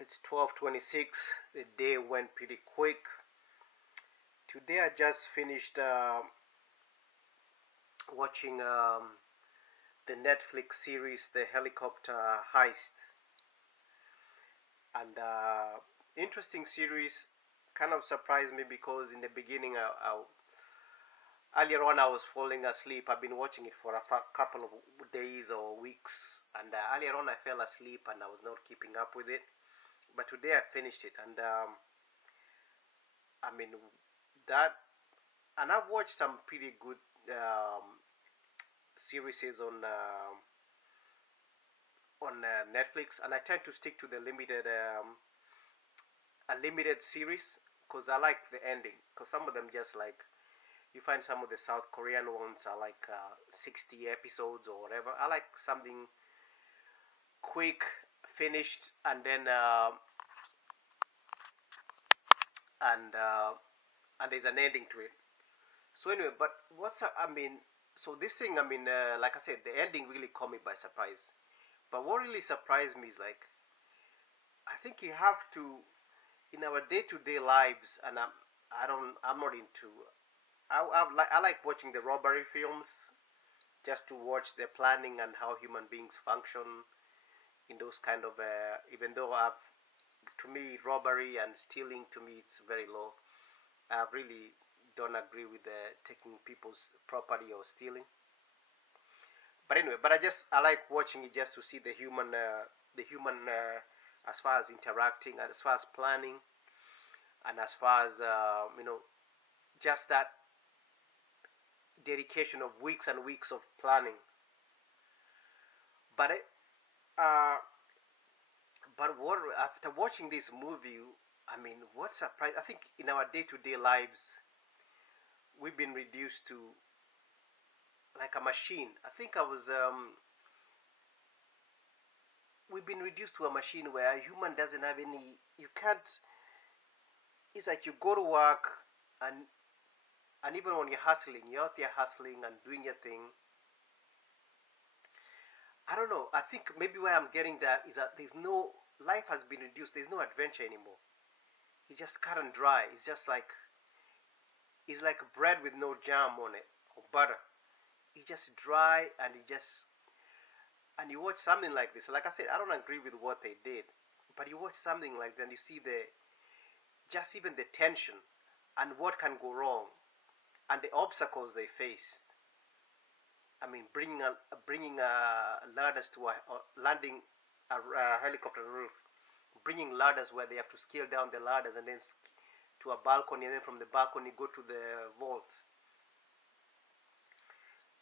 It's 12:26. The day went pretty quick. Today I just finished watching the Netflix series, The Helicopter Heist, and interesting series. Kind of surprised me because in the beginning, earlier on, I was falling asleep. I've been watching it for a couple of days or weeks, and earlier on I fell asleep and I was not keeping up with it. But today I finished it, and I mean that, and I've watched some pretty good series on Netflix, and I tend to stick to the limited series because I like the ending. Because some of them just like you find some of the South Korean ones are like 60 episodes or whatever. I like something quick, finished, and uh, and there's an ending to it. So anyway, but so this thing, like I said, the ending really caught me by surprise. But what really surprised me is like, I think you have to, in our day-to-day lives, and I'm not into, I like watching the robbery films, just to watch the planning and how human beings function in those kind of, even though to me, robbery and stealing, to me, it's very low. I really don't agree with taking people's property or stealing. But anyway, I like watching it just to see the human as far as interacting, and as far as planning, and as far as just that dedication of weeks and weeks of planning. But uh, but what after watching this movie, what surprised? I think in our day-to-day lives, we've been reduced to like a machine. I think I was we've been reduced to a machine where a human doesn't have any. You can't. It's like you go to work, and even when you're hustling, you're out there hustling and doing your thing. I don't know. I think maybe where I'm getting that is that there's no life has been reduced. There's no adventure anymore. It's just cut and dry. It's like bread with no jam on it or butter. It's just dry, and you watch something like this. Like I said, I don't agree with what they did, but you watch something like that and you see the just even the tension and what can go wrong and the obstacles they faced. Bringing ladders to landing a helicopter roof, bringing ladders where they have to scale down the ladders and then to a balcony, and then from the balcony go to the vault.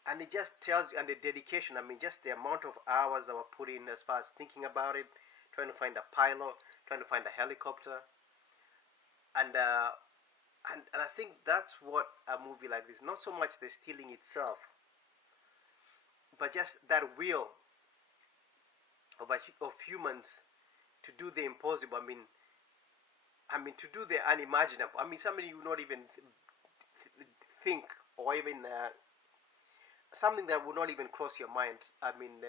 And it just tells you, and the dedication. Just the amount of hours that were put in as far as thinking about it, trying to find a pilot, trying to find a helicopter, and uh, and I think that's what a movie like this. Not so much the stealing itself, but just that will of humans to do the impossible. To do the unimaginable. Somebody you not even think, or even something that would not even cross your mind. And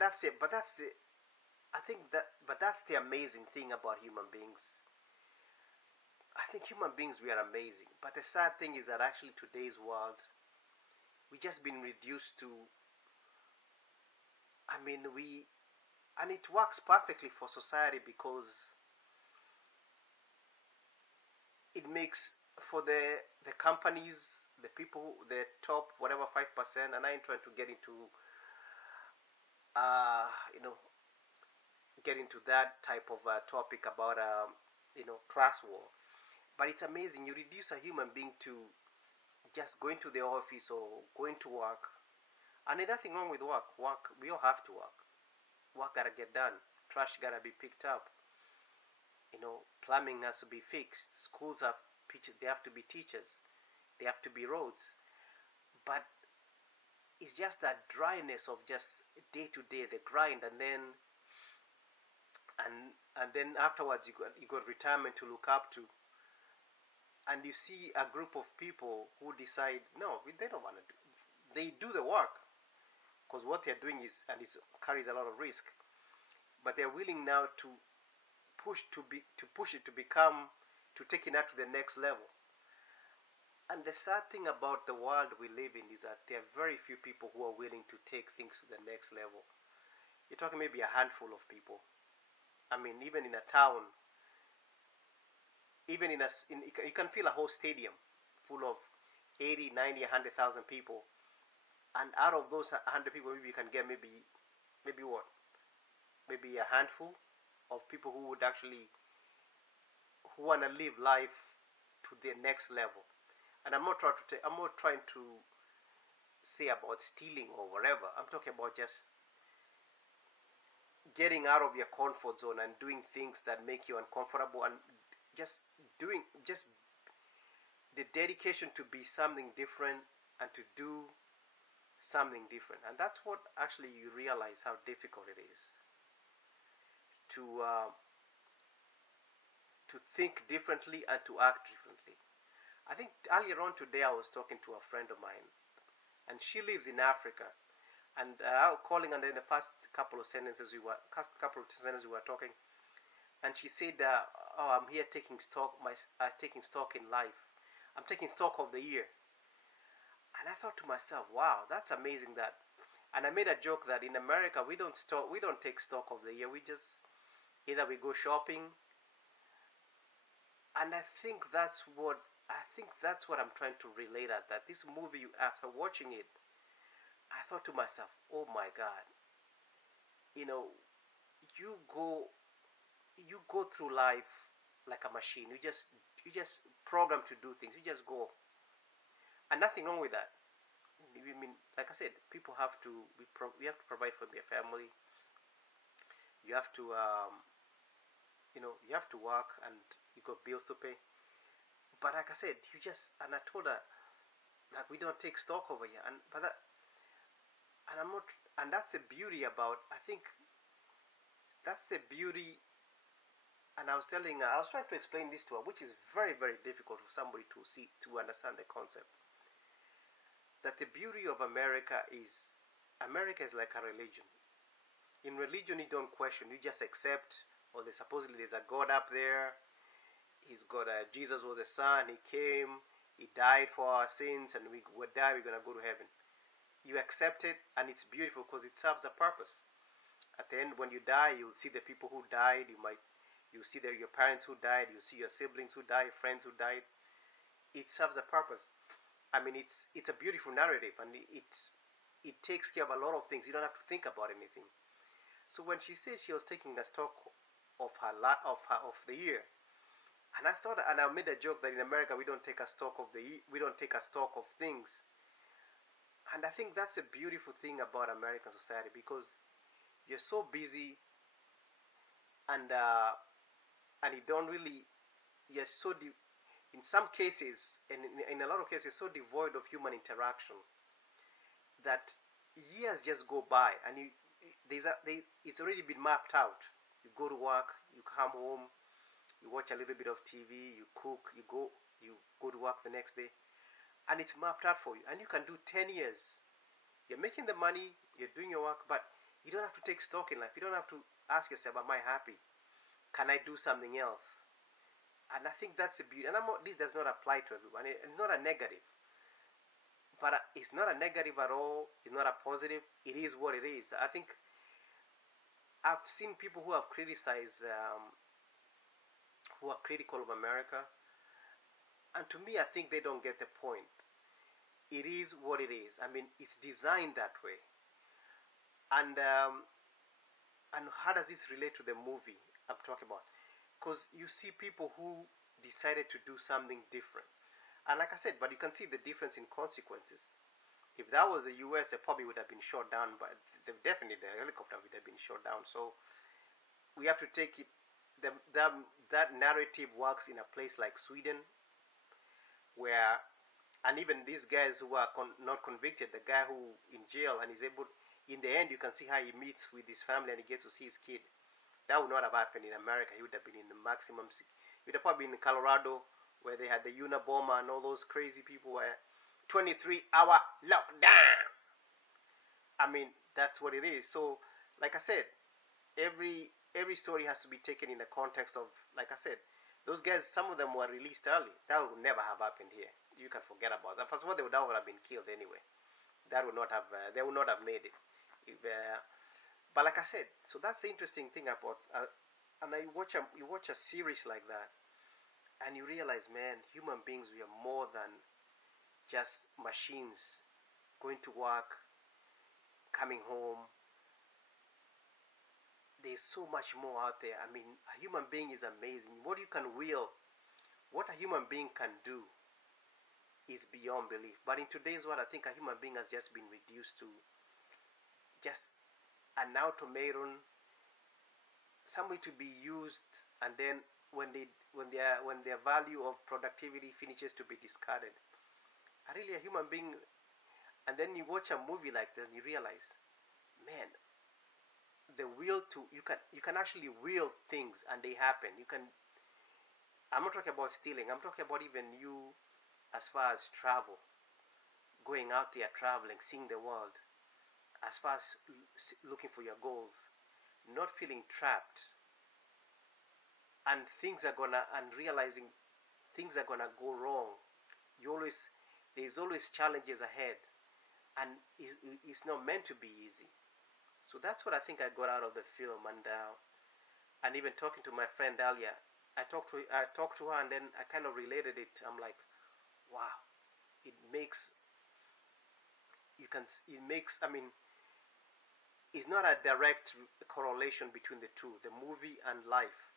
that's it. But that's the. I think that. But that's the amazing thing about human beings. I think human beings, we are amazing. But the sad thing is that actually today's world, we just been reduced to. We, and it works perfectly for society because it makes for the companies, the people, the top whatever 5%, and I ain't trying to get into uh you know get into that type of topic about class war. But it's amazing. You reduce a human being to just going to the office or going to work, and there's nothing wrong with work. Work, we all have to work. Work gotta get done. Trash gotta be picked up. Plumbing has to be fixed. Schools have they have to be teachers. They have to be roads. But it's just that dryness of just day to day, the grind, and then afterwards you got retirement to look up to, and you see a group of people who decide no, they don't want to do. They do the work because what they're doing is, and it carries a lot of risk. but they're willing now to push it to become, to take it out to the next level. And the sad thing about the world we live in is that there are very few people who are willing to take things to the next level. You're talking maybe a handful of people. I mean, even in a town, even you can fill a whole stadium full of 80, 90, 100,000 people, and out of those 100 people, maybe you can get maybe what, maybe a handful of people who would actually, who want to live life to the next level. And I'm not trying to say about stealing or whatever. I'm talking about just getting out of your comfort zone and doing things that make you uncomfortable, and just the dedication to be something different and to do something different. And that's what actually you realize how difficult it is to think differently and to act differently. I think earlier on today I was talking to a friend of mine, and she lives in Africa. And calling, and then the first couple of sentences we were talking, and she said, "Oh, I'm here taking stock in life. I'm taking stock of the year." And I thought to myself, "Wow, that's amazing." That, and I made a joke that in America we don't take stock of the year. We just either we go shopping, and I think that's what I'm trying to relate at. That this movie, after watching it, I thought to myself, oh my God, you know, you go through life like a machine. You just program to do things. You just go, and nothing wrong with that. I mean, like I said, people have to you have to provide for their family. You have to you have to work, and you got bills to pay. But like I said, and I told her that we don't take stock over here, and I'm not, and that's the beauty about, I think that's the beauty. And I was trying to explain this to her, which is very, very difficult for somebody to understand the concept. That the beauty of America is like a religion. In religion, you don't question, you just accept. Or supposedly there's a God up there. He's got Jesus was the Son. He came. He died for our sins, and we die. We're gonna go to heaven. You accept it, and it's beautiful because it serves a purpose. At the end, when you die, you'll see the people who died. You see your parents who died. You see your siblings who died, friends who died. It serves a purpose. I mean, it's a beautiful narrative, and it takes care of a lot of things. You don't have to think about anything. So when she says she was taking a stock of the year, and I thought, and I made a joke that in America we don't take a stock of things. And I think that's a beautiful thing about American society, because you're so busy, and you don't really, you're so in some cases, and in a lot of cases, so devoid of human interaction that years just go by, and it's already been mapped out. You go to work, you come home, you watch a little bit of TV, you cook, you go to work the next day, and it's mapped out for you. And you can do 10 years. You're making the money, you're doing your work, but you don't have to take stock in life. You don't have to ask yourself, am I happy? Can I do something else? And I think that's the beauty. And this does not apply to everyone. It's not a negative. But it's not a negative at all. It's not a positive. It is what it is. I think I've seen people who have criticized, who are critical of America. And to me, I think they don't get the point. It is what it is. I mean, it's designed that way. And how does this relate to the movie I'm talking about? Because you see people who decided to do something different. And like I said, but you can see the difference in consequences. If that was the US, they probably would have been shot down, but definitely the helicopter would have been shot down. So we have to take it, that narrative works in a place like Sweden, where, and even these guys who are not convicted, the guy who in jail and is able, in the end you can see how he meets with his family and he gets to see his kid. That would not have happened in America. He would have been in the maximum, he would have probably been in Colorado, where they had the Unabomber and all those crazy people, where 23-hour lockdown. I mean, that's what it is. So, like I said, every every story has to be taken in the context of, like I said, those guys, some of them were released early. That would never have happened here. You can forget about that. First of all, they would not have been killed anyway. That would not have, they would not have made it. If, but like I said, so that's the interesting thing about, and you watch a series like that, and you realize, man, human beings, we are more than just machines going to work, coming home. There's so much more out there. I mean, a human being is amazing. What you can will, what a human being can do is beyond belief. But in today's world, I think a human being has just been reduced to just an automaton, something to be used, and then when their value of productivity finishes, to be discarded. Really, a human being. And then you watch a movie like that and you realize, man, the will to, you can actually will things and they happen. You can, I'm not talking about stealing, I'm talking about even you, as far as travel, going out there, traveling, seeing the world, as far as looking for your goals, not feeling trapped, and things are gonna, and realizing things are gonna go wrong. You always, there's always challenges ahead, and it's not meant to be easy. So that's what I think I got out of the film, and even talking to my friend earlier, I talked to her, and then I kind of related it. I'm like, wow, it makes, it makes, I mean, it's not a direct correlation between the two, the movie and life,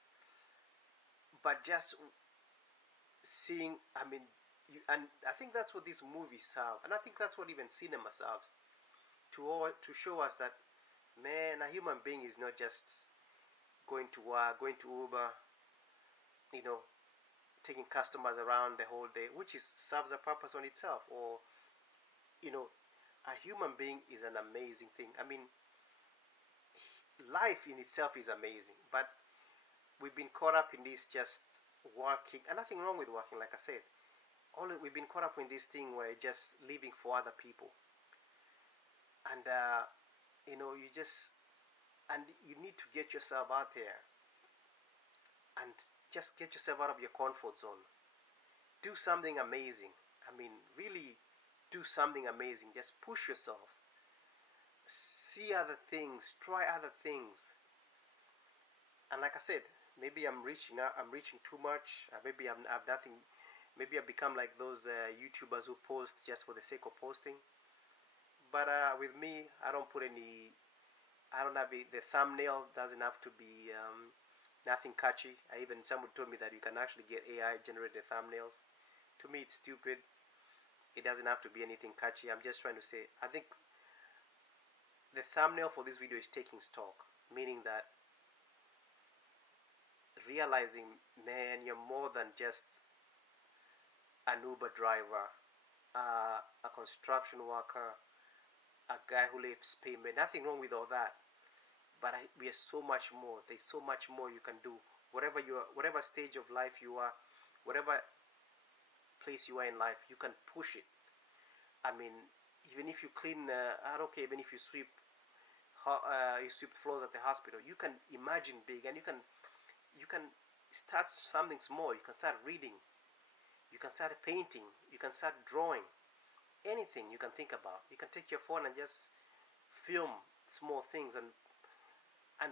but just seeing, I mean, and I think that's what these movies serve, and I think that's what even cinema serves, to show us that, man, a human being is not just going to work, going to Uber, you know, taking customers around the whole day, which is serves a purpose on itself. Or, you know, a human being is an amazing thing. I mean, life in itself is amazing, but we've been caught up in this just working, and nothing wrong with working, like I said. We've been caught up in this thing where just living for other people, and you know, you just, and you need to get yourself out there and just get yourself out of your comfort zone. Do something amazing. I mean, really do something amazing. Just push yourself. See other things. Try other things. And like I said, maybe I'm reaching out. I'm reaching too much. Maybe I've nothing. Maybe I've become like those YouTubers who post just for the sake of posting. But with me, I don't put any. I don't have the thumbnail doesn't have to be nothing catchy. Even someone told me that you can actually get AI generated thumbnails. To me, it's stupid. It doesn't have to be anything catchy. I'm just trying to say, I think the thumbnail for this video is taking stock, meaning that realizing, man, you're more than just an Uber driver, a construction worker, a guy who lives payment. Nothing wrong with all that, but we are so much more. There's so much more you can do. Whatever stage of life you are, whatever place you are in life, you can push it. I mean, even if you clean, I don't care. Even if you sweep floors at the hospital, you can imagine big, and you can start something small. You can start reading. You can start painting. You can start drawing. Anything you can think about. You can take your phone and just film small things and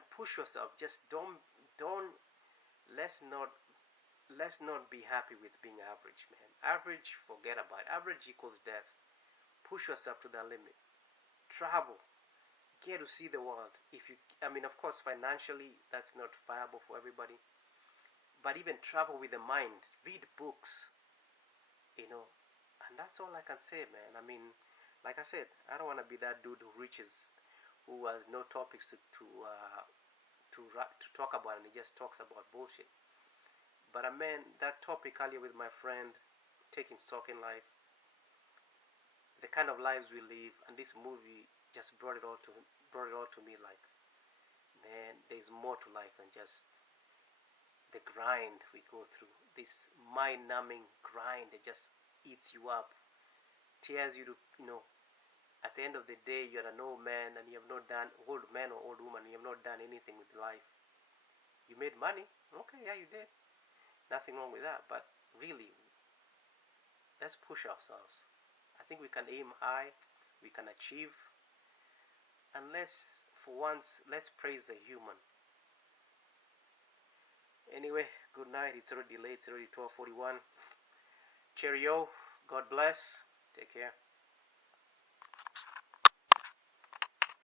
push yourself. Just don't let's not be happy with being average, man. Average, forget about it. Average equals death. Push yourself to that limit. Travel. Get to see the world. If you, I mean, of course, financially that's not viable for everybody. But even travel with the mind. Read books. You know, and that's all I can say, man. I mean, like I said, I don't want to be that dude who has no topics to talk about, and he just talks about bullshit. But I mean, that topic earlier with my friend, taking stock in life, the kind of lives we live, and this movie just brought it all to me. Like, man, there's more to life than just the grind we go through. This mind-numbing grind that just eats you up, tears you to, you know. At the end of the day, you're an old man and you have not done, old man or old woman, you have not done anything with life. You made money. Okay, yeah, you did. Nothing wrong with that. But really, let's push ourselves. I think we can aim high. We can achieve. And for once, let's praise the human. Anyway, good night. It's already late. It's already 12:41. Cheerio. God bless. Take care.